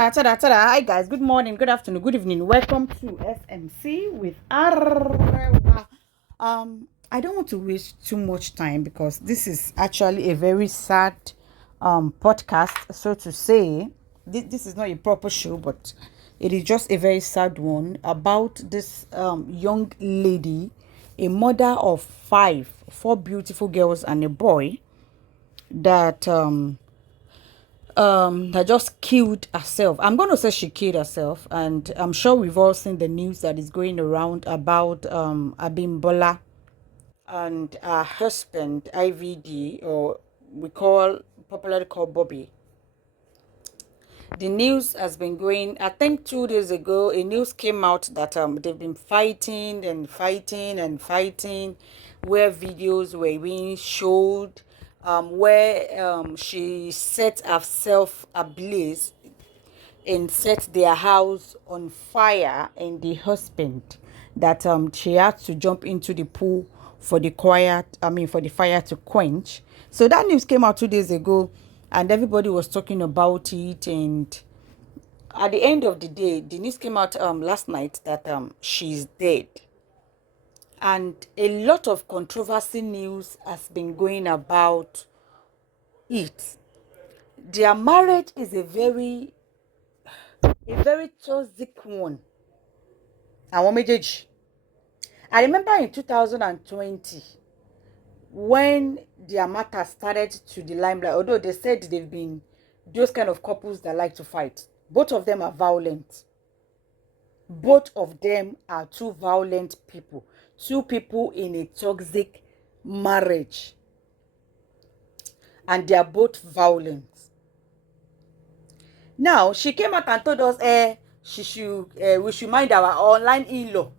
Hi guys, good morning, good afternoon, good evening. Welcome to SMC with AREWA. I don't want to waste too much time because this is actually a very sad podcast, so to say. This is not a proper show, but it is just a very sad one about this young lady, a mother of four beautiful girls and a boy that just killed herself. I'm going to say she killed herself, and I'm sure we've all seen the news that is going around about abimbola and her husband IVD, or we call popularly called Bobby. The news has been going. I think 2 days ago a news came out that they've been fighting and fighting and fighting, where videos were being showed, where she set herself ablaze and set their house on fire, and the husband that she had to jump into the pool for the fire to quench. So that news came out 2 days ago, and everybody was talking about it. And at the end of the day, the news came out last night that she's dead. And a lot of controversy news has been going about it. Their marriage is a very toxic one. Àwọn méjèèjì. I remember in 2020 when their matter started to the limelight, although they said they've been those kind of couples that like to fight. Both of them are violent. Both of them are two violent people. Two people in a toxic marriage. And they are both violent. Now, she came out and told us, we should mind our online in-law.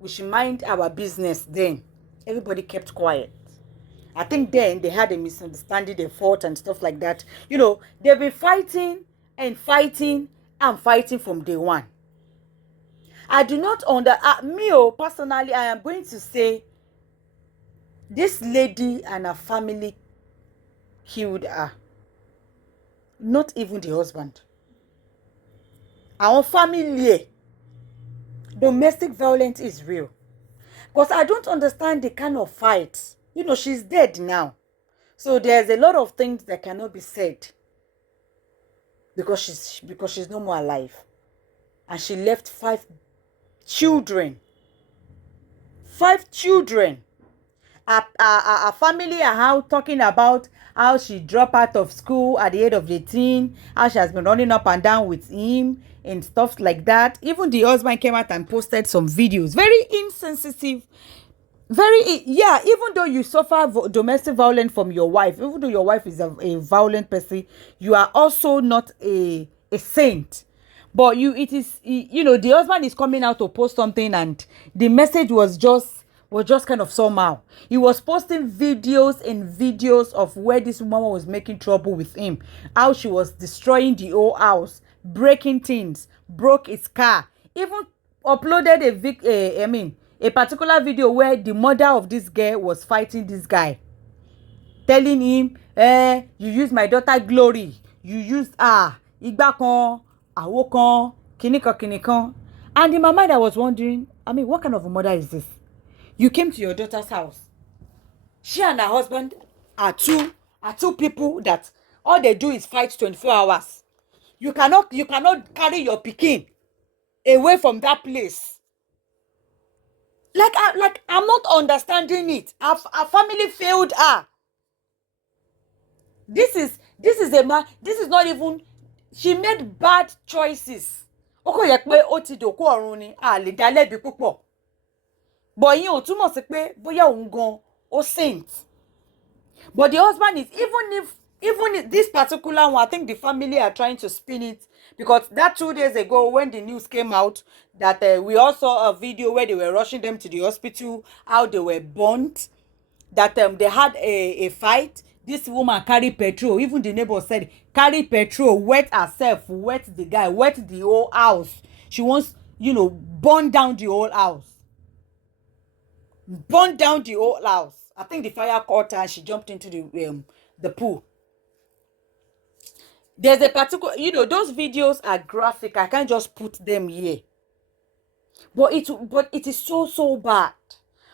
We should mind our business then. Everybody kept quiet. I think then they had a misunderstanding, they fought and stuff like that. They've been fighting and fighting and fighting from day one. I do not personally, I am going to say this lady and her family killed her. Not even the husband. Our family. Domestic violence is real. Because I don't understand the kind of fight. She's dead now. So there's a lot of things that cannot be said. Because she's no more alive. And she left 5 children. 5 children. Her family are out talking about how she dropped out of school at the age of 18, how she has been running up and down with him and stuff like that. Even the husband came out and posted some videos. Very insensitive. Even though you suffer domestic violence from your wife, even though your wife is a violent person, you are also not a saint. But the husband is coming out to post something, and the message was just kind of somehow. He was posting videos and videos of where this woman was making trouble with him, how she was destroying the whole house, breaking things, broke his car, even uploaded a particular video where the mother of this girl was fighting this guy, telling him, you use my daughter glory, you used her, igba kan, awo kan, kini kan. And in my mind I was wondering, what kind of a mother is this? You came to your daughter's house. She and her husband are two people that all they do is fight 24 hours. You cannot carry your pikin away from that place. I'm not understanding it. Our family failed her. This is not even. She made bad choices. Oko yẹ pé ó ti dòkú ọ̀run ni, a lè dá lẹ́bi púpọ̀. But yín ò túmọ̀ sí pé bóyá òun gan ó saint. But the husband is, even if this particular one, I think the family are trying to spin it, because that 2 days ago when the news came out that we all saw a video where they were rushing them to the hospital, how they were burnt, that they had a fight. This woman carried petrol. Even the neighbor said, carry petrol, wet herself, wet the guy, wet the whole house. She wants, burn down the whole house. Burn down the whole house. I think the fire caught her and she jumped into the pool. There's a particular, those videos are graphic. I can't just put them here. But it is so bad.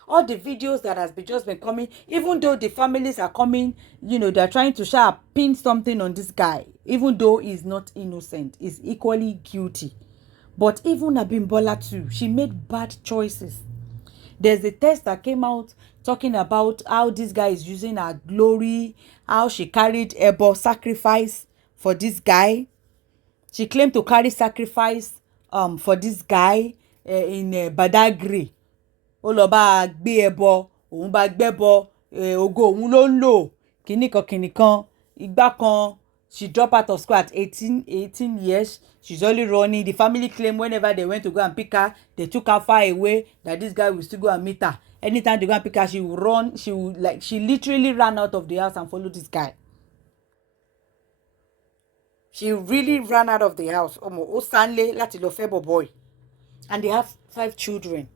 All the videos that has been just been coming, even though the families are coming, they're trying to pin something on this guy, even though he's not innocent, he's equally guilty. But even abimbola too, she made bad choices. There's a test that came out talking about how this guy is using her glory, how she carried ebo sacrifice for this guy. She claimed to carry sacrifice for this guy in Badagry. Ó lọ bá gbé ẹbọ, òun bá gbẹ́bọ, ògo òun ló ń lò, kìnnìkan ìgbà kan. She dropped out of school at 18 years. She's only running. The family claim whenever they went to go and pick her, they took her far away, that this guy will still go and meet her. Anytime they go and pick her, she will run. She literally ran out of the house and followed this guy. She really ran out of the house. Ó sánlé láti lọ fẹ́ boy. And they have 5 children.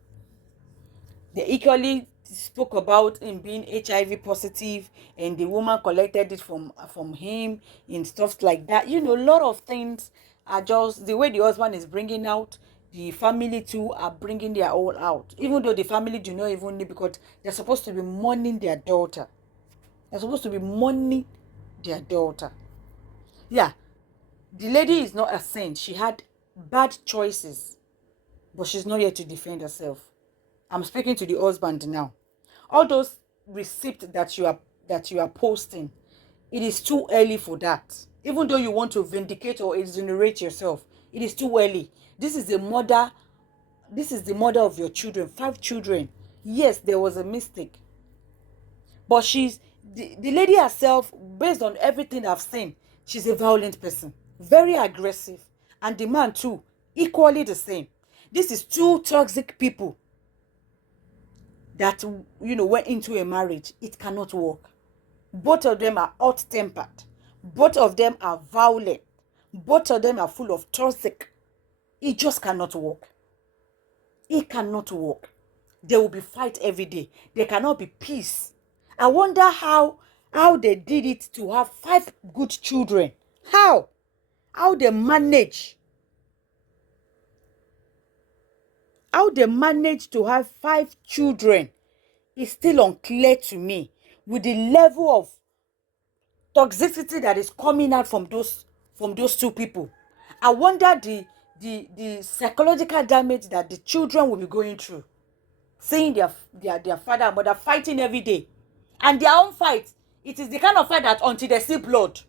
They equally spoke about him being HIV positive, and the woman collected it from him and stuff like that. A lot of things are just the way the husband is bringing out. The family too are bringing their all out, even though the family do not even need, because they're supposed to be mourning their daughter. They're supposed to be mourning their daughter. Yeah, the lady is not a saint. She had bad choices, but she's not here to defend herself. I'm speaking to the husband now. All those receipts that you are posting, it is too early for that. Even though you want to vindicate or exonerate yourself, it is too early. This is the mother of your children, 5 children. Yes, there was a mistake, but she's the lady herself, based on everything I've seen, she's a violent person, very aggressive, and the man too, equally the same. This is 2 toxic people that went into a marriage. It cannot work. Both of them are hot-tempered. Both of them are violent. Both of them are full of toxic. It just cannot work. It cannot work. There will be fight every day. There cannot be peace. I wonder how they did it to have 5 good children. How they manage. How they managed to have 5 children is still unclear to me, with the level of toxicity that is coming out from those 2 people. I wonder the psychological damage that the children will be going through, seeing their father and mother fighting every day. And their own fight, it is the kind of fight that until they see blood,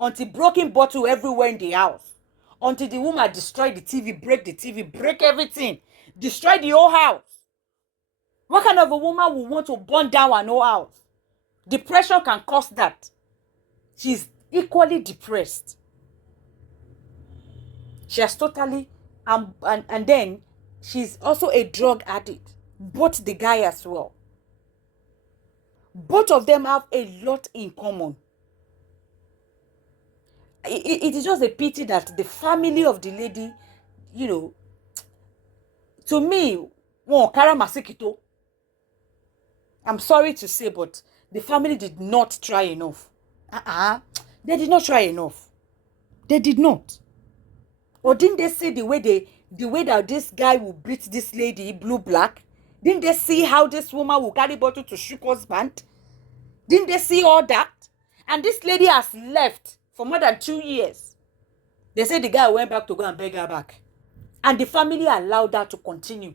until broken bottle everywhere in the house, until the woman destroy the TV, break everything, destroy the whole house. What kind of a woman would want to burn down an whole house? Depression can cause that. She's equally depressed. She has totally, and then she's also a drug addict. Both the guy as well. Both of them have a lot in common. It is just a pity that the family of the lady, to me, karamasikito. I'm sorry to say, but the family did not try enough. They did not try enough. They did not. Or didn't they see the way that this guy will beat this lady blue black? Didn't they see how this woman will carry bottle to shoot husband? Didn't they see all that? And this lady has left for more than 2 years. They say the guy went back to go and beg her back. And the family allowed her to continue.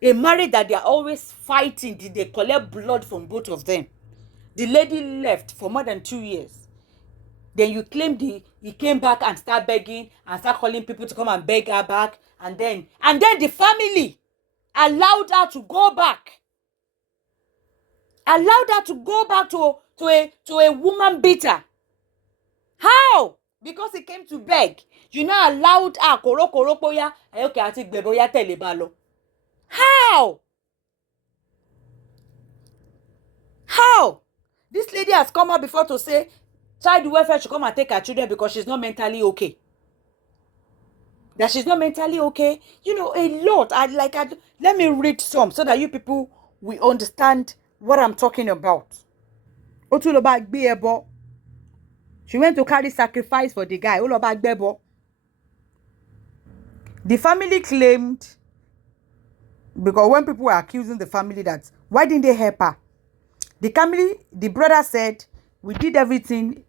A marriage that they are always fighting, did they collect blood from both of them? The lady left for more than 2 years. Then you claim he came back and start begging and start calling people to come and beg her back. And then the family allowed her to go back. Allowed her to go back to a woman beater. How? Because he came to beg. You now allowed her How? How? This lady has come out before to say child welfare should come and take her children because she's not mentally okay. That she's not mentally okay. A lot. Let me read some so that you people will understand what I'm talking about. Otuloba Gbebo. She went to carry sacrifice for the guy. Oloba Gbebo. The family claimed, because when people were accusing the family that why didn't they help her, the brother said, we did everything.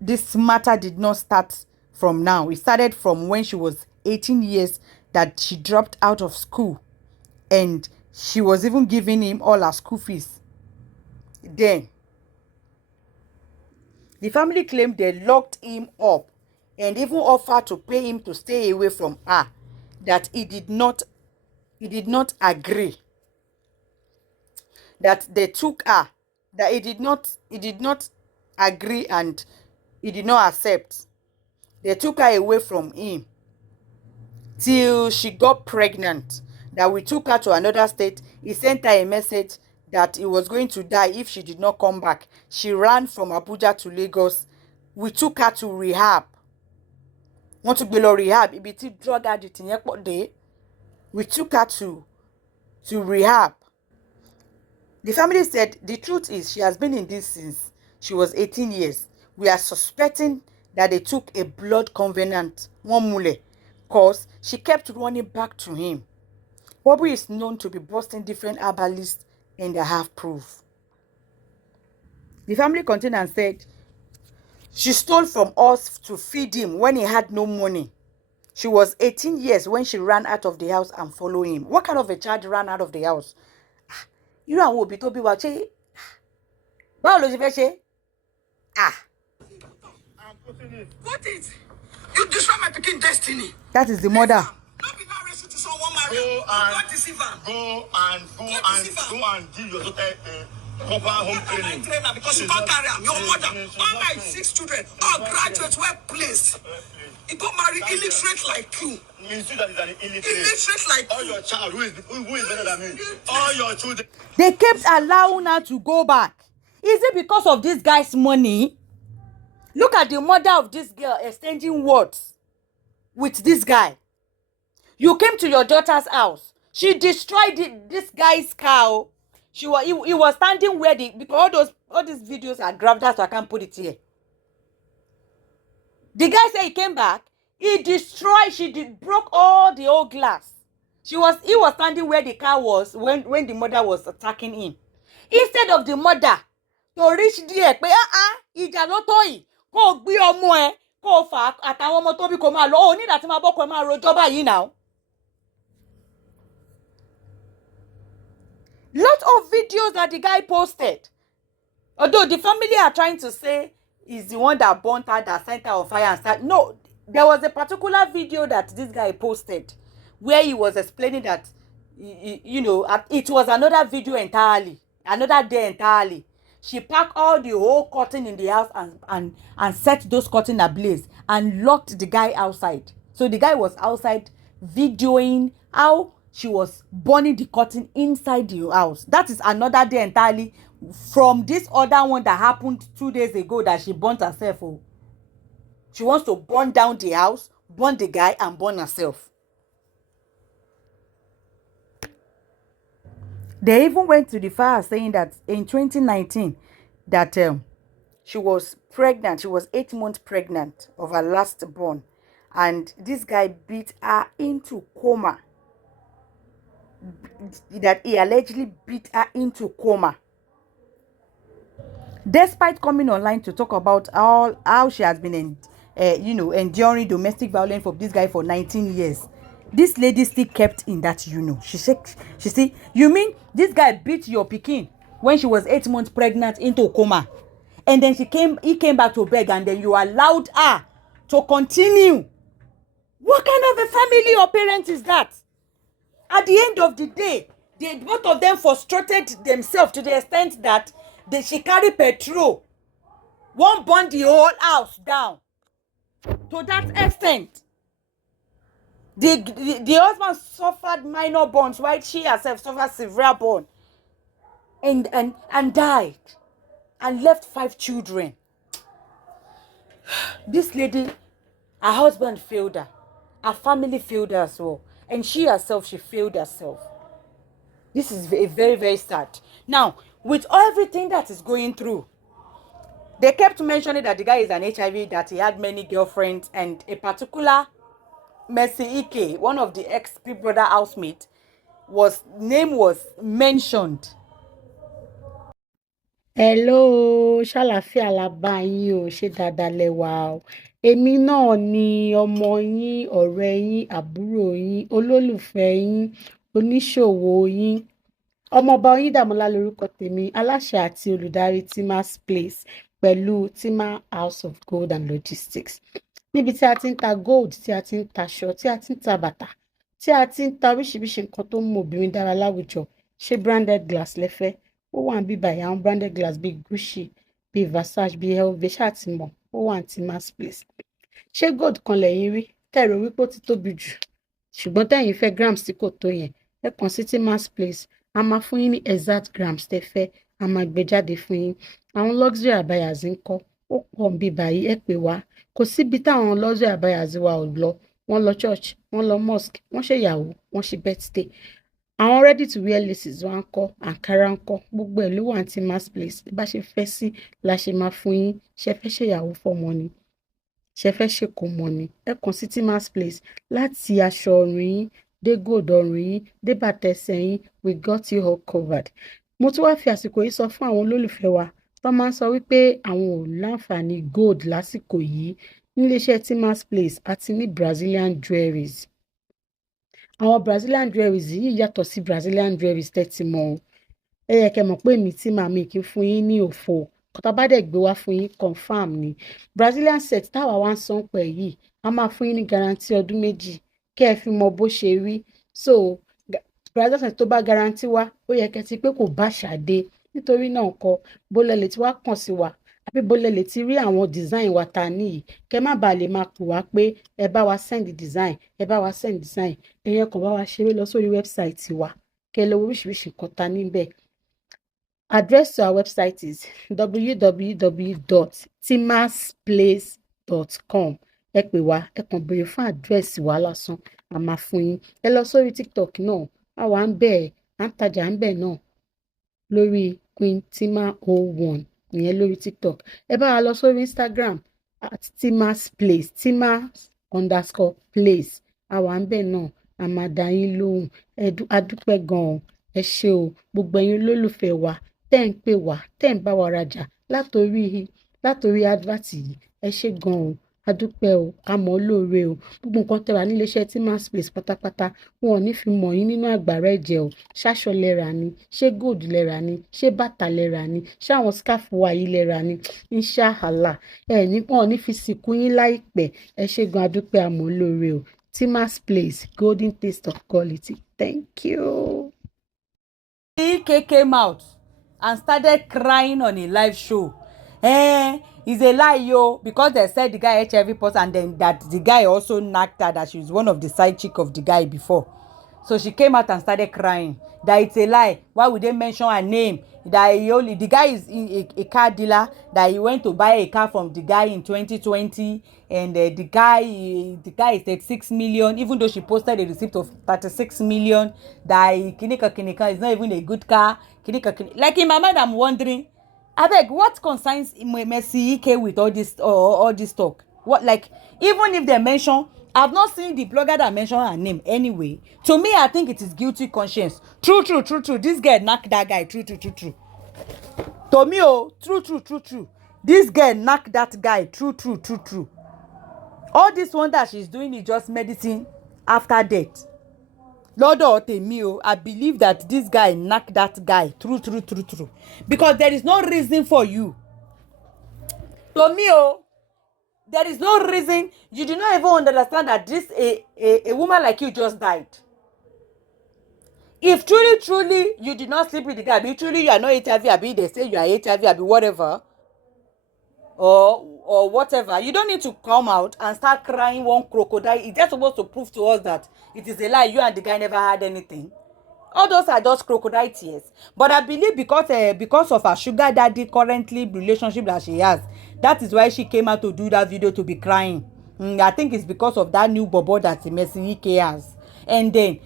This matter did not start from now. It started from when she was 18 years that she dropped out of school, and she was even giving him all her school fees. Then the family claimed they locked him up and even offered to pay him to stay away from her, that he did not agree, that they took her, that he did not agree and he did not accept. They took her away from him till she got pregnant, that we took her to another state. He sent her a message that he was going to die if she did not come back. She ran from Abuja to Lagos. We took her to rehab. Want to go rehab? Ibiti drug addict in day. We took her to rehab. The family said the truth is she has been in this since she was 18 years. We are suspecting that they took a blood covenant, one mule, because she kept running back to him. Bobby is known to be busting different herbalists and they have proof. The family continued and said she stole from us to feed him when he had no money. She was 18 years when she ran out of the house and followed him. What kind of a child ran out of the house? You know what Tobi wa che? Báwo ló ṣe fẹ́ ṣe? What is? You destroy my picking destiny. That is the mother. Go and give your daughter proper home training. Because you can't carry them. Your mother, all my 6 children, all graduates were placed. You got married illiterate like you. Means you that is an illiterate like all your child who is better than me. All your children. They kept allowing her to go back. Is it because of this guy's money? Look at the mother of this girl exchanging words with this guy. You came to your daughter's house. She destroyed this guy's car. He was standing where because all these videos are grabbed, so I can't put it here. The guy said he came back. He destroyed. Broke all the old glass. He was standing where the car was when the mother was attacking him. Instead of the mother to reach there, ìjà ló tó yìí, kó gbé ọmọ ẹ, kó fà àtàwọn ọmọ tó bí kó máa lọ. Ó ní láti máa bọ́kọ ẹ máa rojọ́ báyìí now. Lot of videos that the guy posted. Although the family are trying to say he's the one that burnt her, that sent her on fire and started. No, there was a particular video that this guy posted where he was explaining that, it was another video entirely, another day entirely. She packed all the whole curtain in the house and set those curtains ablaze and locked the guy outside. So the guy was outside videoing how she was burning the curtain inside the house. That is another day entirely from this other one that happened 2 days ago that she burnt herself. Oh. She wants to burn down the house, burn the guy, and burn herself. They even went to the far saying that in 2019 that she was pregnant. She was 8 months pregnant of her last born. And this guy beat her into coma. That he allegedly beat her into coma. Despite coming online to talk about how she has been enduring domestic violence from this guy for 19 years. This lady still kept in that, She said, you mean this guy beat your pikin when she was 8 months pregnant into coma? And then he came back to beg, and then you allowed her to continue. What kind of a family or parent is that? At the end of the day, both of them frustrated themselves to the extent that she carried petrol. One burned the whole house down. To that extent. The husband suffered minor burns while she herself suffered severe burn. And died. And left 5 children. This lady, her husband failed her. Her family failed her as well. And she herself, she failed herself. This is very, very sad. Now, with everything that is going through. They kept mentioning that the guy is an HIV, that he had many girlfriends, and a particular Mercy Ike, one of the ex-Big Brother housemates, name was mentioned. Hello, ṣàlàáfíà la bá yín o, ṣé dáadáa lẹ wà o. Èmi náà ni ọmọ yín, ọ̀rẹ́ yín, àbúrò yín, olólùfẹ́ yín, oníṣòwò yín. Ọmọọba Oyíndàmọ́lá lorúkọ tèmi, aláṣẹ àti olùdarí Tima's Place pẹ̀lú Tima House of Gold and Logistics. Níbi tí a ti ń ta gold, tí a ti ń taṣọ, tí a ti ń ta bàtà, tí a ti ń ta oríṣiríṣi nǹkan tó ń mú obìnrin dára láwùjọ. Ṣé branded glass lẹ́fẹ́? Ó wà ní bíbá àwọn branded glass bíi Gucci, bíi Versace, bíi LV, ṣáàtìmọ̀, ó wà ní Tima's Place. Ṣé gold kan lẹ́yìn rí tẹ̀rọ wípé ó ti tóbi jù ṣùgbọ́n tẹ̀yin fẹ́ grams tí kò tó yẹn, ẹ kàn sí Tima's Place. A máa fún yín ní exact grams tẹ́ fẹ́, a máa gbé jáde fún yín. Àwọn luxury abayas ń kọ́, ó pọ̀ ń bíbá yìí, ẹ pè wá. Kò síbi táwọn luxury abayas wa ò lọ. Wọ́n lọ church, wọ́n lọ mosque, wọ́n ṣèyàwó, wọ́n ṣe birthday. Àwọn ready to wear laces wa ń kọ́, àǹkárá ń kọ́, gbogbo ẹ̀ ló wà ní Tima's Place. Bá ṣe fẹ́ sí la ṣe máa fún yín. Ṣé fẹ́ ṣèyàwó fọ́mọ ni? Ṣé fẹ́ ṣèkómọ ni? Ẹ kàn sí Tima's Place. Láti aṣọ ọrùn yín dé gold ọrùn yín dé bàtà ẹsẹ̀ yín, we got you all covered. Mo tún wá fi àsìkò yìí sọ fún àwọn olólùfẹ́ wa tó máa ń sọ wípé àwọn ò láǹfààní gold lásìkò yìí. Níléeṣẹ́ Tima's Place àti ní Brazilian jewelries. Àwọn Brazilian jewelries yìí yàtọ̀ sí Brazilian jewelries tẹ́tí mọ́ o. Ẹ yẹ kẹ́ mọ̀ pé èmi tí màmí kì í fún yín ní òfò. Kọ́tà bá dẹ̀ gbé wá fún yín confam ni. Brazilian set táwa wá ń san pẹ̀ yìí, a máa fún yín ní guarantee ọdún 2 kẹ́ ẹ fi mọ bó ṣe rí. So Brazilian set tó bá guarantee wá, ó yẹ kẹ́ ti pé kò bá ṣàdé. Nítorí náà ńkọ́, bólẹ̀ lè ti wá kàn sí wa àbí bólẹ̀ lè ti rí àwọn design wa ta níyì. Kẹ́ má bàa lè máa pè wá pé ẹ bá wa send design, ẹ bá wa send design. Ẹ̀yẹn kàn bá wa ṣeré lọ sórí website wa. Kẹ́ lọ oríṣiríṣi nǹkan ta níbẹ̀. Address to our website is www.timasplace.com. Ẹ pè wá, ẹ kàn béèrè fún àdírẹ́sì wa lásán, a máa fún yín. Ẹ lọ sórí TikTok náà, a wà ń bẹ̀, à ń tajà ń bẹ̀ náà lórí Queen Tima 01, ìyẹn lórí TikTok. Ẹ bá wa lọ sórí Instagram at Tima's Place, Tima_place. A wà ń bẹ̀ náà, a máa dá yín lóhùn. A dúpẹ́ gan-an, ẹ ṣé o, gbogbo ẹ̀yin olólùfẹ́ wa tẹ́ ń pè wá, tẹ́ ń bá wa rajà látòrí advert yìí. Ẹ ṣé gan-an, a dúpẹ́ o, a mọ̀ lóore o. Gbogbo nǹkan tẹ́ wà níléeṣẹ́ Tima's Place pátápátá, wọn ò ní fi mọ̀ yín nínú àgbàrá ẹ̀jẹ̀ o. Ṣáṣọ lẹ́ra ni, ṣé gold lẹ́ra ni, ṣé bàtà lẹ́ra ni, ṣé àwọn scarf wa yìí lẹ́ra ni. Inshallah, wọn ò ní fi sìnkú yín láìpẹ́. Ẹ ṣé gan-an, a dúpẹ́, a mọ̀ lóore o. Tima's Place, golden taste of quality. Thank you. Ike came out and started crying on a live show. It's a lie, yo, because they said the guy HIV positive, and then that the guy also knocked her, that she was one of the side chick of the guy before. So she came out and started crying that it's a lie. Why would they mention her name? That the guy is a car dealer, that he went to buy a car from the guy in 2020, and the guy is 36 million, even though she posted a receipt of 36 million. That kinika is not even a good car. Like in my mind, I'm wondering, abeg, what concerns Mercy Ike with all this talk? What, like, even if they mention, I've not seen the blogger that mentioned her name anyway. To me, I think it is guilty conscience. True. This girl knocked that guy. True. To me, true. This girl knocked that guy. True. All this one that she's doing is just medicine after death. Lọ́dọ̀ tèmi o, I believe that this guy knocked that guy. True. Because there is no reason for you. To me, there is no reason. You do not even understand that this a woman like you just died. If truly you did not sleep with the guy, if truly you are not HIV, abi they say you are HIV, abi whatever, or whatever, you don't need to come out and start crying one crocodile. It's just supposed to prove to us that it is a lie. You and the guy never had anything. All those are just crocodile tears. But I believe because of her sugar daddy currently relationship that she has, that is why she came out to do that video to be crying. I think it's because of that new bobo that Mercy Ike has. And then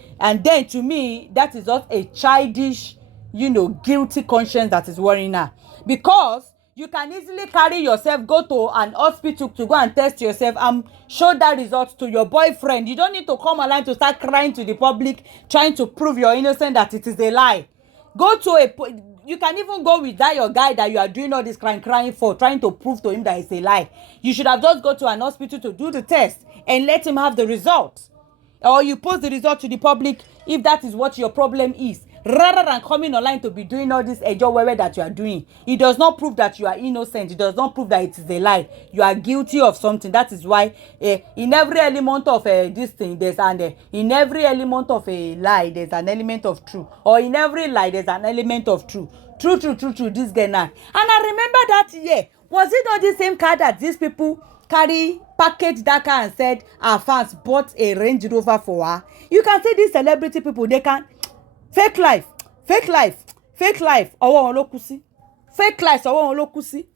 to me, that is just a childish guilty conscience that is worrying her. Because you can easily carry yourself, go to an hospital to go and test yourself and show that result to your boyfriend. You don't need to come online to start crying to the public, trying to prove you're innocent, that it is a lie. You can even go with that your guy that you are doing all this crying for, trying to prove to him that it's a lie. You should have just go to an hospital to do the test and let him have the results. Or you post the result to the public if that is what your problem is, rather than coming online to be doing all this ejowewe that you are doing. It does not prove that you are innocent. It does not prove that it is a lie. You are guilty of something. That is why in every element of this thing, in every element of a lie, there's an element of truth. Or in every lie, there's an element of truth. True, this guy now. And I remember that year, was it not the same car that these people packaged that car and said our fans bought a Range Rover for her? You can see these celebrity people, they can fake life ọwọ́ wọn ló kú sí, fake life ọwọ́ wọn ló kú sí.